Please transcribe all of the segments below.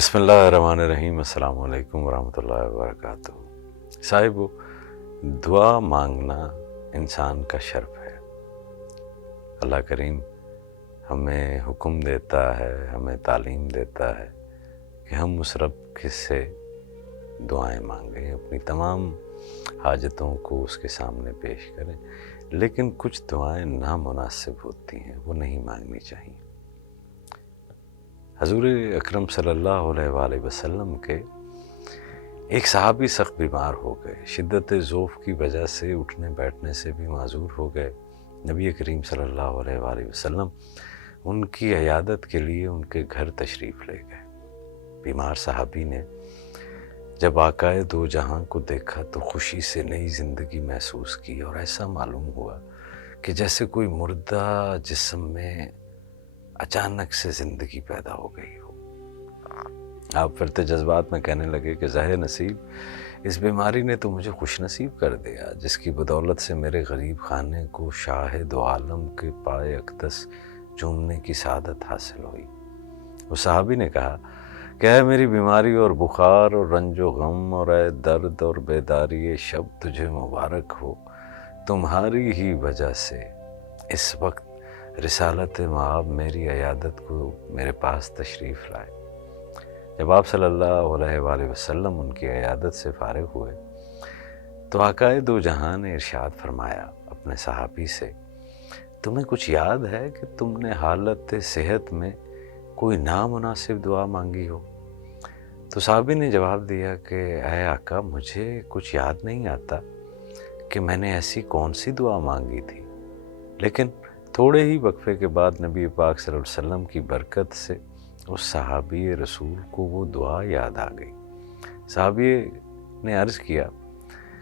بسم اللہ الرحمن الرحیم۔ السلام علیکم ورحمۃ اللہ وبرکاتہ۔ صاحب، دعا مانگنا انسان کا شرف ہے۔ اللہ کریم ہمیں حکم دیتا ہے، ہمیں تعلیم دیتا ہے کہ ہم اس رب سے دعائیں مانگیں، اپنی تمام حاجتوں کو اس کے سامنے پیش کریں، لیکن کچھ دعائیں نامناسب ہوتی ہیں، وہ نہیں مانگنی چاہیے۔ حضور اکرم صلی اللہ علیہ وآلہ وسلم کے ایک صحابی سخت بیمار ہو گئے، شدت ضعف کی وجہ سے اٹھنے بیٹھنے سے بھی معذور ہو گئے۔ نبی کریم صلی اللہ علیہ وآلہ وسلم ان کی عیادت کے لیے ان کے گھر تشریف لے گئے۔ بیمار صحابی نے جب آقائے دو جہاں کو دیکھا تو خوشی سے نئی زندگی محسوس کی، اور ایسا معلوم ہوا کہ جیسے کوئی مردہ جسم میں اچانک سے زندگی پیدا ہو گئی ہو۔ آپ پھرتے جذبات میں کہنے لگے کہ ظاہر نصیب، اس بیماری نے تو مجھے خوش نصیب کر دیا، جس کی بدولت سے میرے غریب خانے کو شاہ دو عالم کے پائے اقدس چومنے کی سعادت حاصل ہوئی۔ اس صحابی نے کہا کہ اے میری بیماری اور بخار اور رنج و غم، اور اے درد اور بیداری، یہ شب تجھے مبارک ہو، تمہاری ہی وجہ سے اس وقت رسالت مآب میری عیادت کو میرے پاس تشریف لائے۔ جب آپ صلی اللہ علیہ وآلہ وسلم ان کی عیادت سے فارغ ہوئے تو آقائے دو جہاں نے ارشاد فرمایا اپنے صحابی سے، تمہیں کچھ یاد ہے کہ تم نے حالت صحت میں کوئی نامناسب دعا مانگی ہو؟ تو صحابی نے جواب دیا کہ اے آقا، مجھے کچھ یاد نہیں آتا کہ میں نے ایسی کون سی دعا مانگی تھی، لیکن تھوڑے ہی وقفے کے بعد نبی پاک صلی اللہ علیہ وسلم کی برکت سے اس صحابی رسول کو وہ دعا یاد آ گئی۔ صحابی نے عرض کیا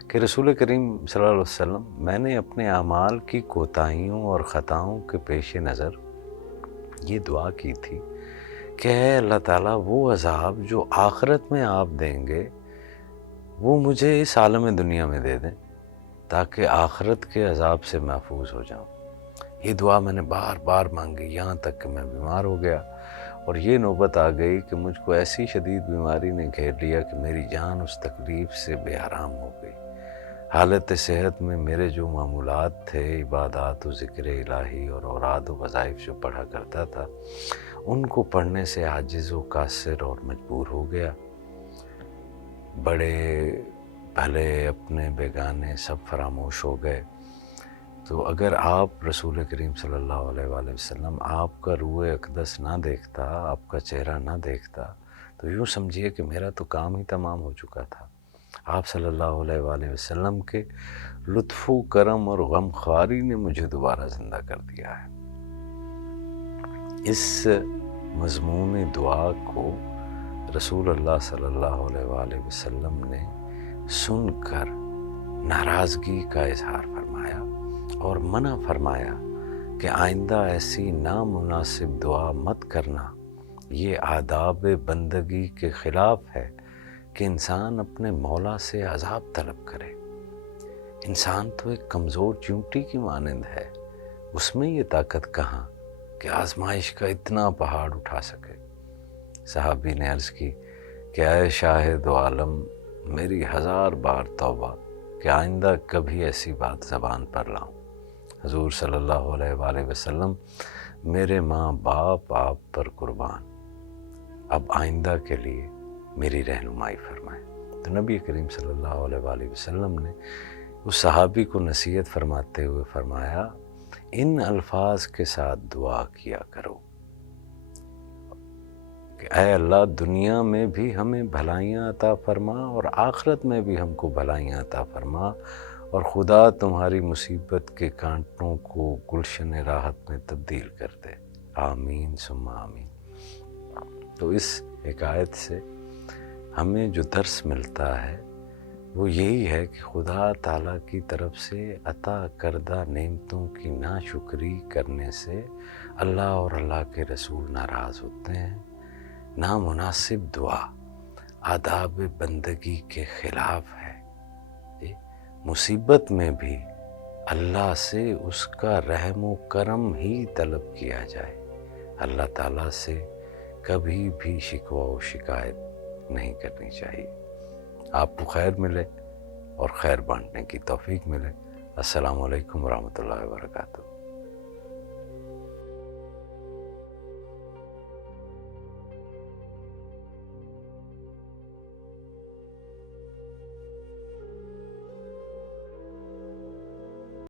کہ رسول کریم صلی اللہ علیہ وسلم، میں نے اپنے اعمال کی کوتاہیوں اور خطاؤں کے پیش نظر یہ دعا کی تھی کہ اے اللہ تعالیٰ، وہ عذاب جو آخرت میں آپ دیں گے وہ مجھے اس عالم دنیا میں دے دیں، تاکہ آخرت کے عذاب سے محفوظ ہو جاؤں۔ یہ دعا میں نے بار بار مانگی، یہاں تک کہ میں بیمار ہو گیا، اور یہ نوبت آ گئی کہ مجھ کو ایسی شدید بیماری نے گھیر لیا کہ میری جان اس تکلیف سے بے آرام ہو گئی۔ حالت صحت میں میرے جو معمولات تھے، عبادات و ذکر الہی اور اوراد و وظائف جو پڑھا کرتا تھا، ان کو پڑھنے سے عاجز و قاصر اور مجبور ہو گیا۔ بڑے بھلے اپنے بیگانے سب فراموش ہو گئے۔ تو اگر آپ رسول کریم صلی اللہ علیہ وآلہ وسلم آپ کا روح اقدس نہ دیکھتا، آپ کا چہرہ نہ دیکھتا، تو یوں سمجھیے کہ میرا تو کام ہی تمام ہو چکا تھا۔ آپ صلی اللہ علیہ وآلہ وسلم کے لطف و کرم اور غم خواری نے مجھے دوبارہ زندہ کر دیا ہے۔ اس مضمون دعا کو رسول اللہ صلی اللہ علیہ وآلہ وسلم نے سن کر ناراضگی کا اظہار فرمایا اور منع فرمایا کہ آئندہ ایسی نامناسب دعا مت کرنا۔ یہ آداب بندگی کے خلاف ہے کہ انسان اپنے مولا سے عذاب طلب کرے۔ انسان تو ایک کمزور چیونٹی کی مانند ہے، اس میں یہ طاقت کہاں کہ آزمائش کا اتنا پہاڑ اٹھا سکے۔ صحابی نے عرض کی کہ اے شاہ دو عالم، میری 1000 بار توبہ کہ آئندہ کبھی ایسی بات زبان پر لاؤں۔ حضور صلی اللہ علیہ وآلہ وسلم، میرے ماں باپ آپ پر قربان، اب آئندہ کے لیے میری رہنمائی فرمائیں۔ تو نبی کریم صلی اللہ علیہ وآلہ وسلم نے اس صحابی کو نصیحت فرماتے ہوئے فرمایا، ان الفاظ کے ساتھ دعا کیا کرو کہ اے اللہ، دنیا میں بھی ہمیں بھلائیاں عطا فرما اور آخرت میں بھی ہم کو بھلائیاں عطا فرما، اور خدا تمہاری مصیبت کے کانٹوں کو گلشن راحت میں تبدیل کر دے، آمین ثم آمین۔ تو اس حکایت سے ہمیں جو درس ملتا ہے وہ یہی ہے کہ خدا تعالیٰ کی طرف سے عطا کردہ نعمتوں کی ناشکری کرنے سے اللہ اور اللہ کے رسول ناراض ہوتے ہیں۔ نامناسب دعا آداب بندگی کے خلاف ہے۔ مصیبت میں بھی اللہ سے اس کا رحم و کرم ہی طلب کیا جائے، اللہ تعالیٰ سے کبھی بھی شکوہ و شکایت نہیں کرنی چاہیے۔ آپ کو خیر ملے اور خیر بانٹنے کی توفیق ملے۔ السلام علیکم ورحمۃ اللہ وبرکاتہ۔